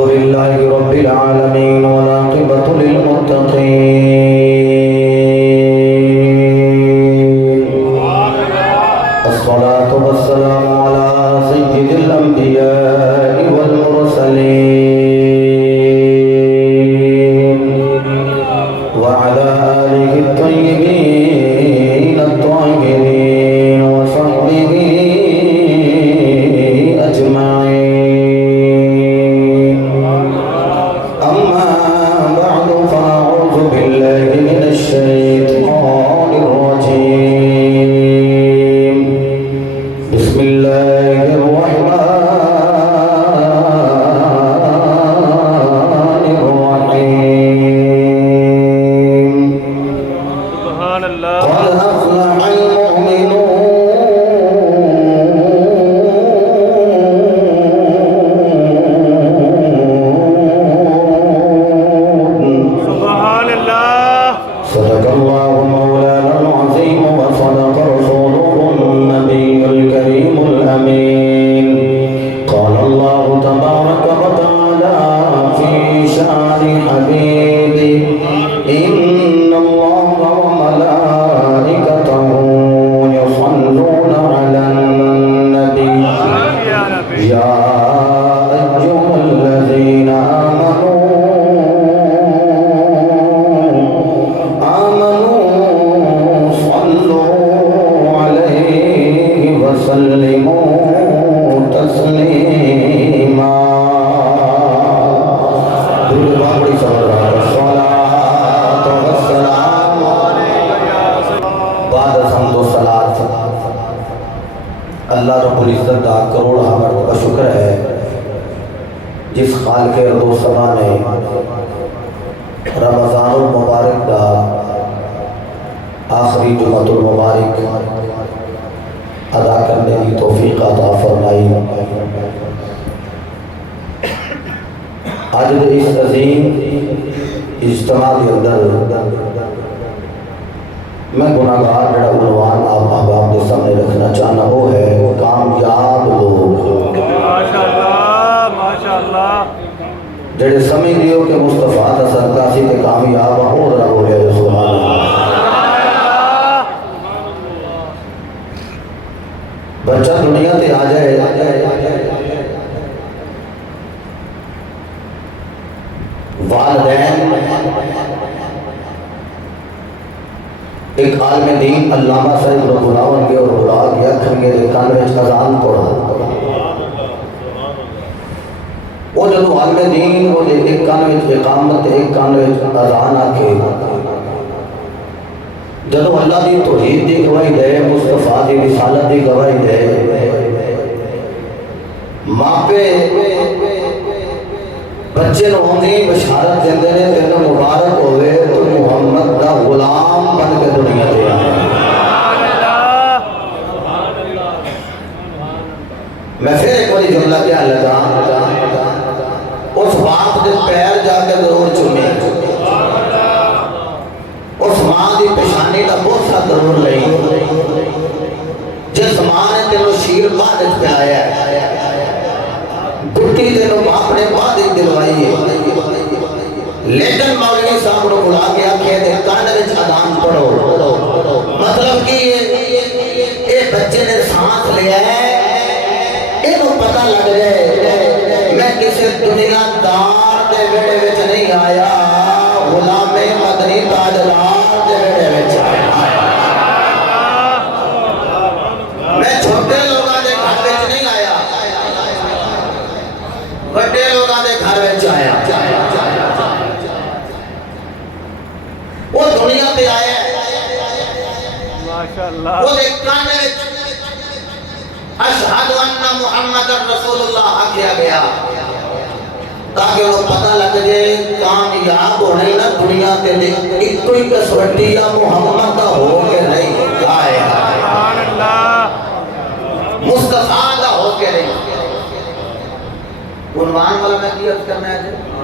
अल्हम्दुलिल्लाहि रब्बिल आलमीन वल आक़िबतु लिल मुत्तक़ीन। अस्सलातु वस्सलामु अला सय्यिदिल अंबिया'i वल मुरसलीन व अला आलिहि त्तय्यिबीन अत्ताहिरीन व सहबिहि अजमाईन। अम्मा बअदु फ़अऊज़ु बिल्लाहि मिनश शैतानिर रजीम। बिस्मिल्लाहिर रहमानिर रहीम। सुभान अल्लाह। क़द अफ़लहल मुमिनून। सुभान अल्लाह। सदक़ल्लाहु मौलानाल अज़ीम व सदक़ रसूलुहुन नबियुल करीमुल अमीन। क़ालल्लाहु तबारक व तआला फ़ी शानि हबीबी इन्नल्लाहा व मलाइकतहु युصल्लूना अलन नबी या नबी। या अय्युहल्लज़ीना आमनू सल्लू अलैहि वसल्लिमू तस्लीमा। दुरूद पाक पढ़ी सल्लल्लाहु सलातो वस्सलाम बाद हम्द व सलात। अल्लाह रब्बुल इज्जत दा करोड़ हमद का शुक्र है जिस खालिक़े अर्ज़ व समा ने रमज़ानुल मुबारक दा आखिरी जुमातुल मुबारक अदा करने की तौफीक अता फरमाई। आज इस अजीम इज्तिमा के अंदर मैं गुनाहगार जड़ा उन्वान आप अहबाब के सामने रखना चाहना वो है कामयाब लोग। माशाअल्लाह माशाअल्लाह। जेड़े समझ लियो कि मुस्तफा दा सदका सी ते कामयाब हो रहा हो गया। सुभान अल्लाह। बच्चा दुनिया ते आ जाए वालिदैन एक आलिम दीन अल्लामा साहिब नु बुलावणगे और बुला के आखणगे ते कान विच अज़ान पढ़ो। वो जदों आलिम दीन वो एक कान विच इकामत एक कान विच अज़ान आके जदों अल्लाह दी तौहीद दी गवाही दे मुस्तफा दी रिसालत दी गवाही दे मापे बच्चे नु होंदी बशारत देंदे ने तेन मुबारक होवे तू मुहम्मद दा गुलाम बन के दुनिया ते आया। मैं फिर एक बार जुमला ध्यान लगा उस बाप दे पैर जाके जरूर चुमे उस मां की पेशानी का बोसा जरूर लई जिस मां ने तेनों शीर बाद पिलाया गुट्टी तेनों अपने बाद दिलवाई है लेकिन मौलवी साहब को बुला के आखे कान विच अज़ान पढ़ो। मतलब कि ये बच्चे ने सांस लिया है इनू पता लग जाए मैं किसी दुनियादार के वेड़े विच नहीं आया गुलामे मदनी ताजदार के वेड़े विच आया। मैं छोटे लोगों के घर विच नहीं आया बड़े लोगों के घर विच आया। वो दुनिया पे आया माशाअल्लाह। वो एक कान विच अशहदु अन्ना मुहम्मदर रसूलुल्लाह आख्या गया ताकि वो पता लग जाए कामयाब होने ना दुनिया के एक ही कसवटी या मोहम्मद का हो के नहीं आए सुभान अल्लाह। मुस्तफा का हो के नहीं। उन्वान वाला मैं की अर्ज करना है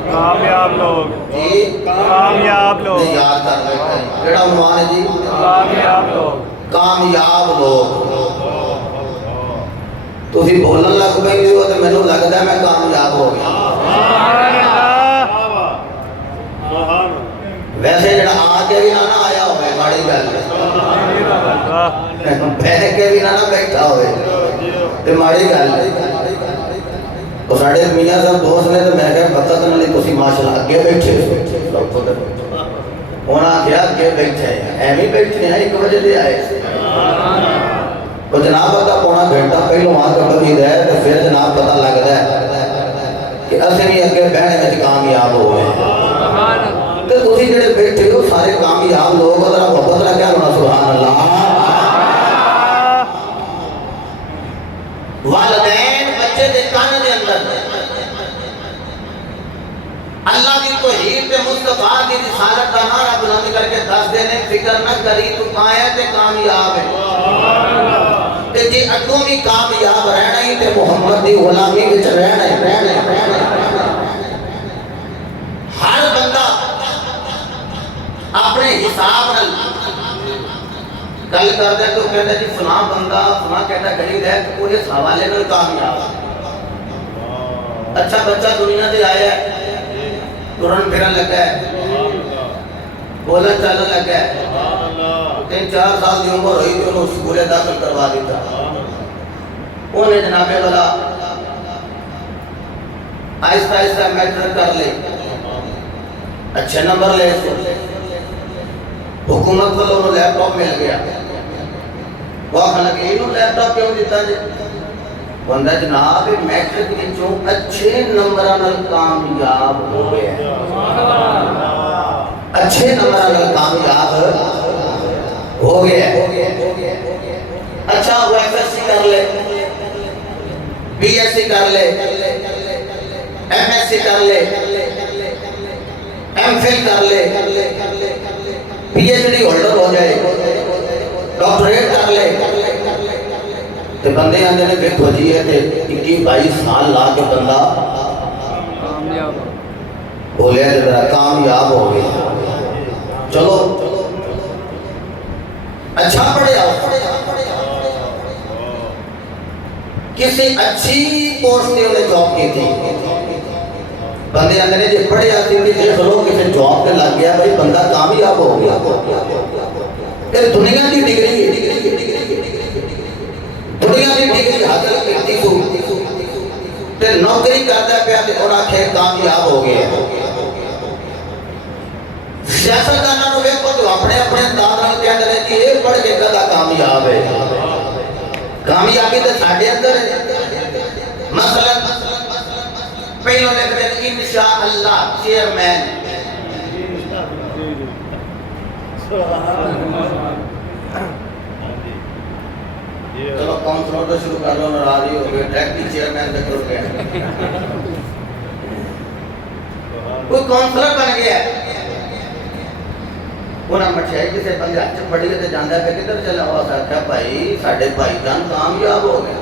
कामयाब लोग जी कामयाब लोग नहीं याद कर बैठे केड़ा उन्वान है जी कामयाब लोग कामयाब लोग। तुसी बोलन लग पैंदे हो तो मैनूं लगदा मैं कामयाब हो गया। वैसे जरा आके भी ना आया हो माड़ी गल बह के भी ना बैठा हो माड़ी गल तो साढ़े मियाँ साहब दोस्त ने तो मैं क्या पता तो माशाल्लाह अगे बैठे उन्हें आख्या अगे बैठे एवं बैठे हैं 1 बजे से आए तो जनाब का पौना घंटा पहलों आके बगी है तो फिर जनाब पता लगता है कि असं भी अगे बहने में कामयाब हो गए तो तुम जो बैठे हो सारे कामयाब लोग मोहब्बत ना क्या होना सुभान अल्लाह वालिदैन बच्चे के कान के अंदर अल्लाह की तौहीद ते मुस्तफा की रिसालत का नारा बुलंद करके दस देने फिक्र न करी तू आया ते कामयाब है ते जे अगों भी कामयाब रहना ही ते मोहम्मद दी गुलामी विच रहना है हर बंदा अपने हिसाब नाल गल करदा तो कहता जी फलां बंदा फलां कहता गरीब है तो वो इस हवाले नाल कामयाब अच्छा बच्चा दुनिया से आया है तुरन फिरन लगा है बोलन चलन लगा है 3-4 साल की उम्र हुई तो उन्होंने स्कूल दाखिल करवा दिया उन्हें जनाबे वाला आहिस्ता आहिस्ता मैट्रिक कर ले अच्छे नंबर ले हुकूमत वालों को लैपटॉप मिल गया वो लगे इन्होंने लैपटॉप क्यों दिता जी बंदा जनाब मैट्रिक विचों अच्छे नंबर कामयाब हो गया अच्छे नंबर कामयाब हो गया अच्छा वो एफएससी कर ले बीएससी कर ले एमएससी कर ले एमफिल कर ले पीएचडी होल्डर हो जाए डॉक्टरेट कर ले तो बंदे आते ने देखो जी है 21-22 साल ला के बंदा बोलिया जरा कामयाब हो गया चलो अच्छा पढ़े किसी अच्छी पोस्ट पे उन्हें जॉब की थी बंदे आते ने जो पढ़े आते देख लो किसी जॉब पे लग गया भाई बंदा कामयाब हो गया दुनिया की डिग्री हासिल की ते नौकरी करता पिया ते और आखे कामयाब हो गया सियासतदानों को देखो तो अपने अपने अंदाज नाल कहते हैं कि ये पढ़ के कदा कामयाब है कामयाबी तो साडे अंदर है मसलन पहले लिखते हैं इंशाअल्लाह चेयरमैन चलो काउंसलर तो शुरू कर लो नाराज ही हो गए डायरेक्ट चेयरमैन तक हो गया कोई काउंसलर बन गया उन्हें मठियाई किसी बंदे हाथ फड़ी तो जाता पे किधर चला हुआ आख्या भाई साढ़े भाईजान कामयाब हो गया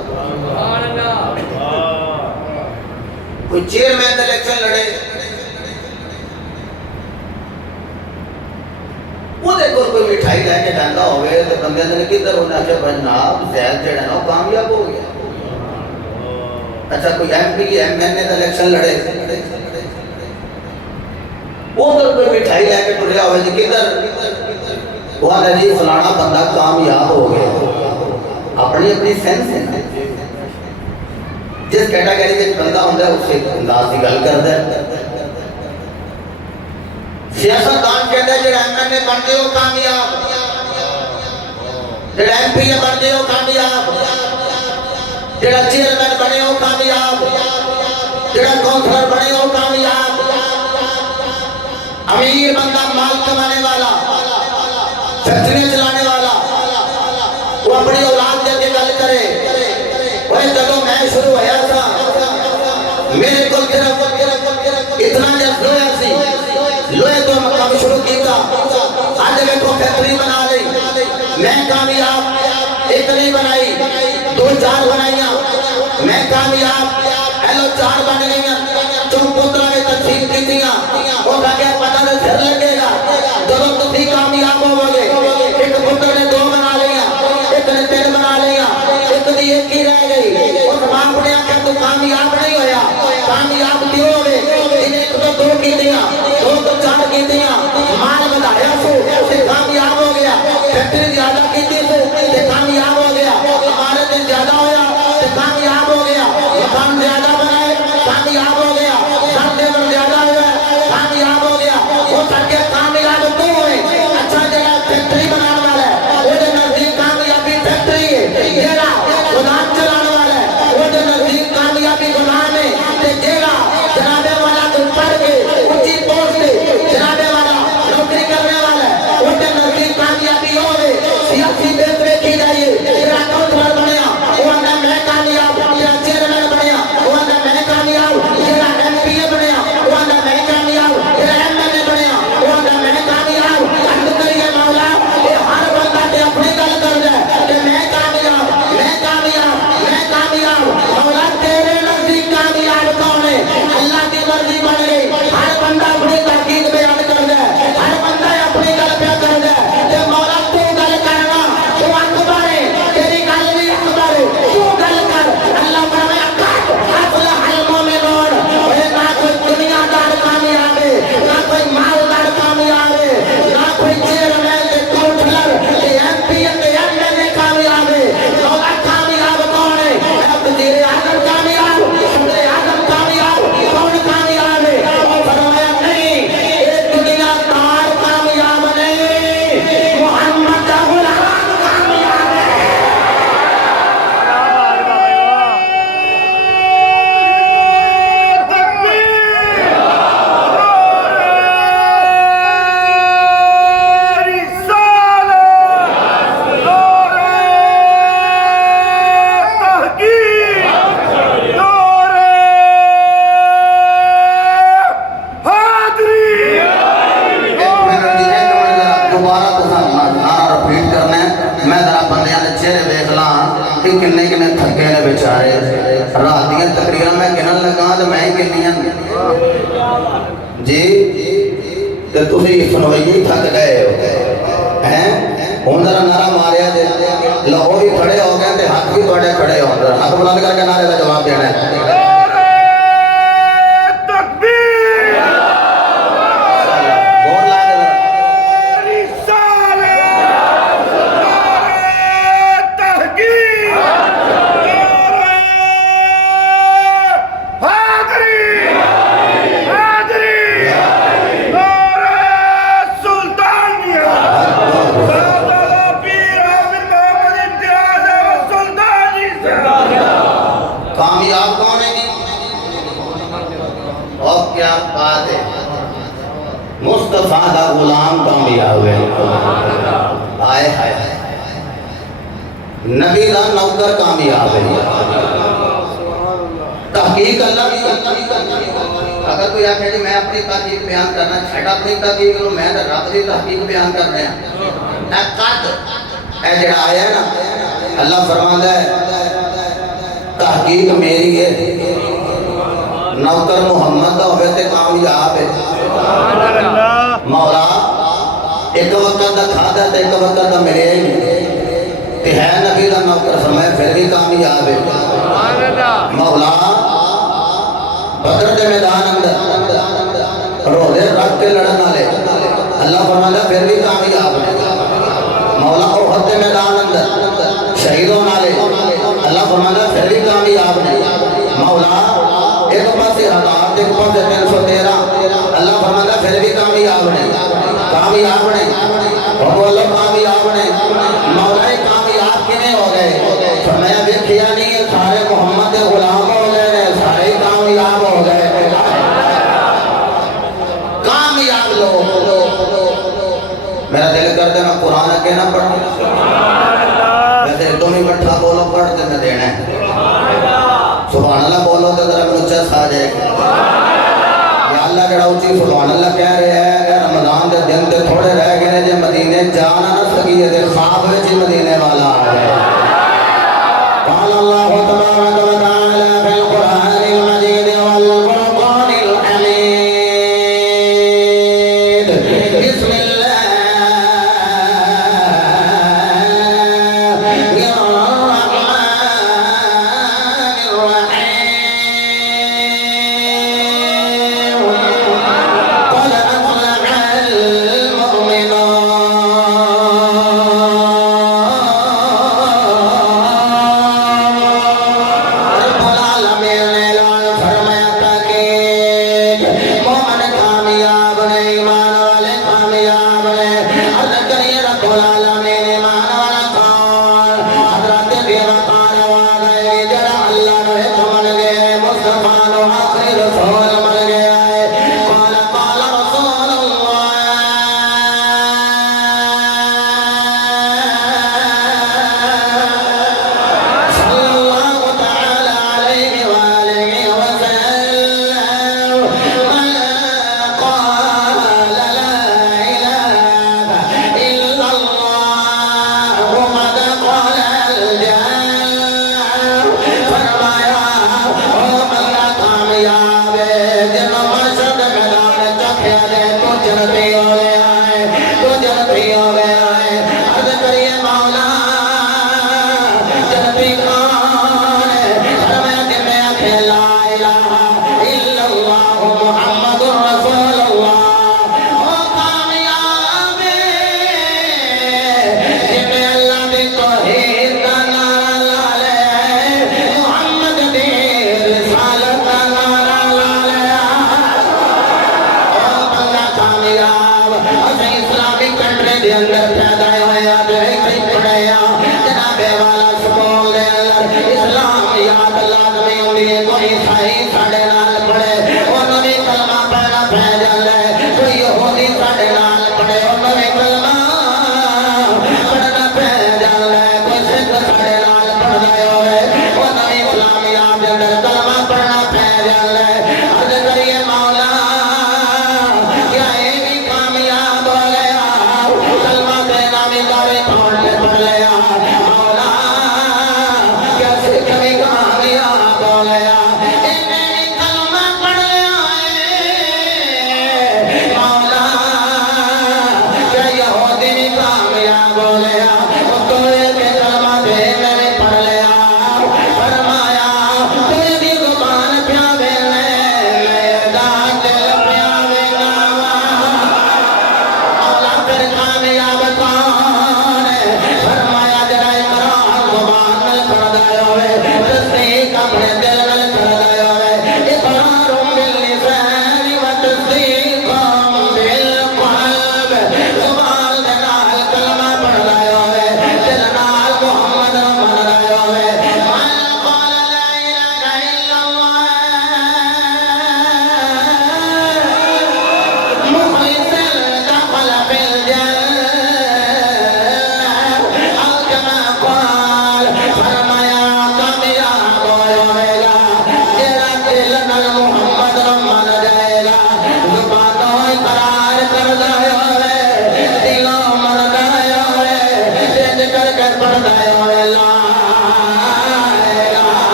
कोई चेयरमैन का इलेक्शन लड़े कोई मिठाई लैके जाता हो तो बंदे ने किधर उन्हें आख्या जनाब जैद जेड़ा ना कामयाब हो गया अच्छा कोई एमपी एमएनए का इलेक्शन लड़े उधर कोई मिठाई लैके टुरिया हो किधर वो आने जी फलाना बंदा कामयाब हो गया अपनी अपनी सेंस है जिस कैटेगरी में बंदा होता है उससे अंदाज की गल करता है सियासतदान कहता है जेड़ा एमएनए बनते हो कामयाब जेड़ा एमपी बनते हो कामयाब जेड़ा चेयरमैन बने हो कामयाब जेड़ा काउंसलर बने हो कामयाब अमीर बंदा माल कमाने वाला फैक्ट्रियां चलाने वाला वो अपनी औलाद के आगे गल करे वही जब मैं शुरू होया था मेरे को इतना जब लोया सी लोहे तो काम शुरू किया आज देखो फैक्ट्री बना ली मैं कामयाब एक नहीं बनाई 2-4 बनाइया मैं कामयाब हेलो 4 बन गई तुम पुत्रा ने तकसीम की दिया वो लगे पता नहीं फिर लगेगा जब तुम कामयाब होगे एक पुत्र ने 2 बना लिया एक ने 3 बना लिया एक दी एक ही रह गई उस बाप ने आखिर तू कामयाब नहीं होया कामयाब क्यों होवे इन्हें तो 2 की दिया 2 तो 4 की दिया मान बता किन्ने किन्ने थके ने बेचारे रात दी तकरीर मैं गिनन लगा तो मैं किन्नियां जी ते तुसी सुनवाइए थक गए हो हैं हुण जरा नारा मारिया जे लाहौर ही खड़े हो गए ते हाथ भी तुहाडे खड़े हो हाथ बुलंद करके नारे का जवाब देना है मुस्तफा दा गुलाम कामयाब है आए हाय नबी दा नौकर कामयाब है तहकीक अल्लाह की अगर कोई आखे कि मैं अपनी तहकीक बयान करना छड़ अपनी तहकीक नु मैं रब दी तहकीक बयान कर रहा ना कद ए जेड़ा आया ना अल्लाह फरमांदा है तहकीक मेरी है नौकर मुहम्मद का होवे ते कामयाब है मौला एक वक्त का खादा ते एक वक्त का मिले ते है नबी का नौकर समय फिर भी कामयाब है मौला बदर के मैदान अंदर रोजे रख के लड़न वाले अल्लाह फरमाता फिर भी कामयाब है मौला ओहद के मैदान अंदर शहीदों वाले अल्लाह फरमाता फिर भी कामयाब है मौला एक पासे 1000 एक पासे 313 अल्लाह फरमाता फिर भी कामयाब नहीं और बोलो कामयाब नहीं मौला कामयाब किने हो गए फरमाया देखिया नहीं सारे मोहम्मद के गुलाम हो गए सारे कामयाब हो गए कामयाब लोग मेरा दिल करता मैं कुरान अगे ना पढ़ूं वैसे तुम ही कट्ठा बोलो पढ़ ते मैं देना है सुभान अल्लाह बोलो तो जरा मैं उच्चा सा जाएगा या अल्लाह केड़ा उच्ची सुभान अल्लाह कह रहा है रमजान के दिन ते थोड़े रह गए जे मदीने जाना ना सकी ते ख्वाब विच मदीने वाला आ गया قال الله تبارك وتعالى في القرآن المجيد والفرقان الحميد بسم الله इस्लाम याद लाजमी उन्हें कोई साई साढ़े नाल पड़े उन्होंने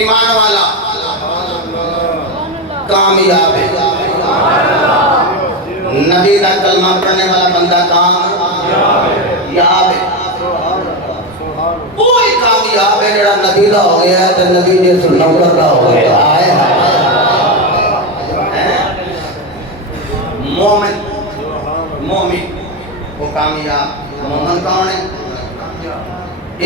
ईमान वाला कामयाब है। नबी का कलमा पढ़ने वाला बंदा कामयाब है। कोई कामयाब है जरा नबी का हो गया तो नबी ने नौकर का हो गया। आए मोमिन मोमिन वो कामयाब। मोमिन कौन है?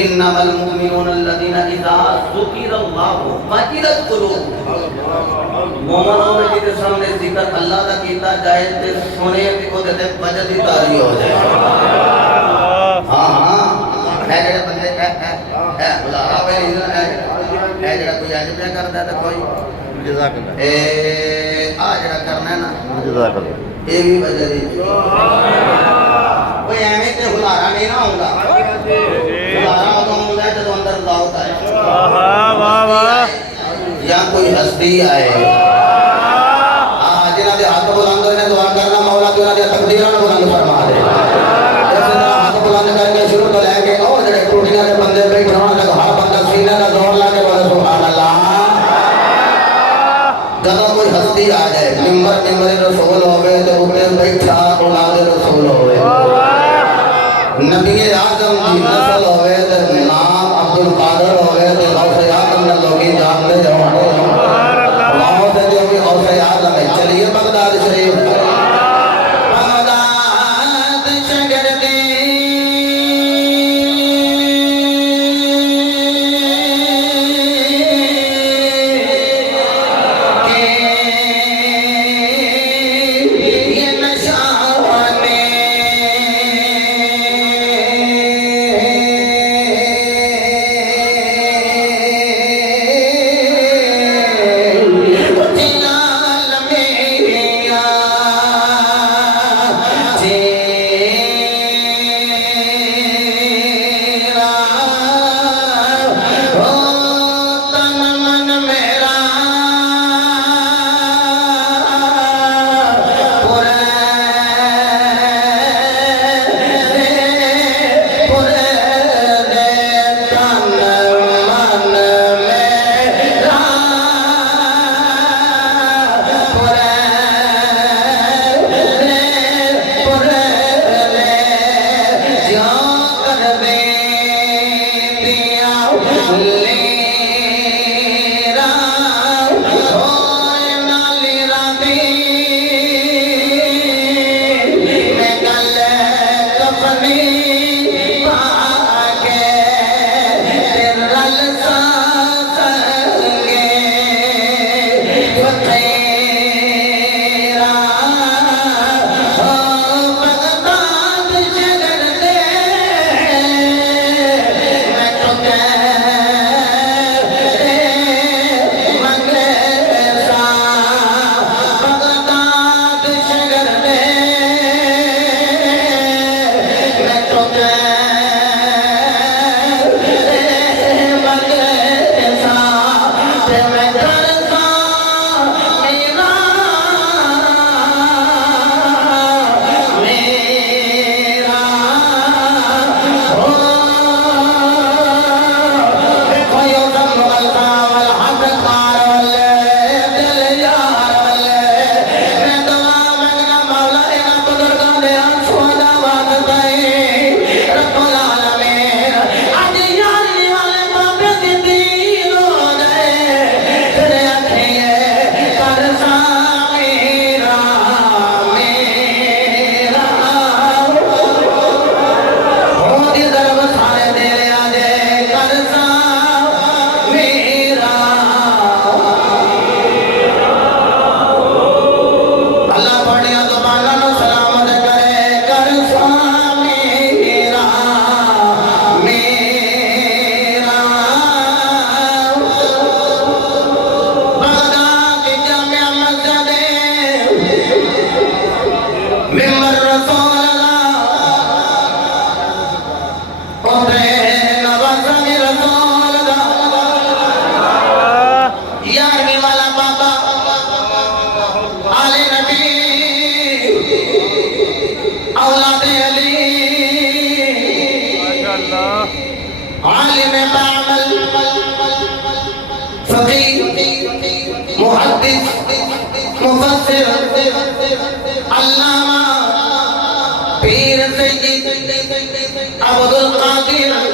इन्नमल मुमिनून अल्लज़ीना इज़ा ज़ुकिरल्लाहु वजिलत क़ुलूबुहुम। मोमिनों में जिसके सामने जिक्र अल्लाह का कीता जाए ते सुने ते ओदे ते वजद ही तारी हो जाए। हां हां है जेड़े बंदे है बुलावा पे है जेड़ा कोई अज पे करदा ते कोई जज़ाकल्लाह ए आ जेड़ा करना है ना जज़ाकल्लाह ये भी वजद ही कोई एवें ते हुलारा नहीं ना होगा। या कोई हस्ती आए जिन्हों के हाथ बुलंद इन्हें दुआ करना मौला की उन्होंने तकदीरां नूं बुलंद फरमा दे। जैसे हाथ बुलंद करके शुरू तो लैके और जेडे टूटियां के बंदे बैठे होने तक हर बंदा सीने का जोर ला के बोले सुभान अल्लाह। जब कोई हस्ती आ जाए मिंबर रसूल होवे तो ऊपर बैठा औलाद रसूल होवे नबी आजम की नस्ल होवे तो नाम अब्दुल कादर होवे तो गौसे आजम ने लोग जानते हो। बहुत है जो भी गौसे आजम है। चलिए बगदाद शरीफ बगदाद शगर दी ये नशाने आलिम बामल मुफस्सिर अल्लामा पीर सैयद अब्दुल कादिर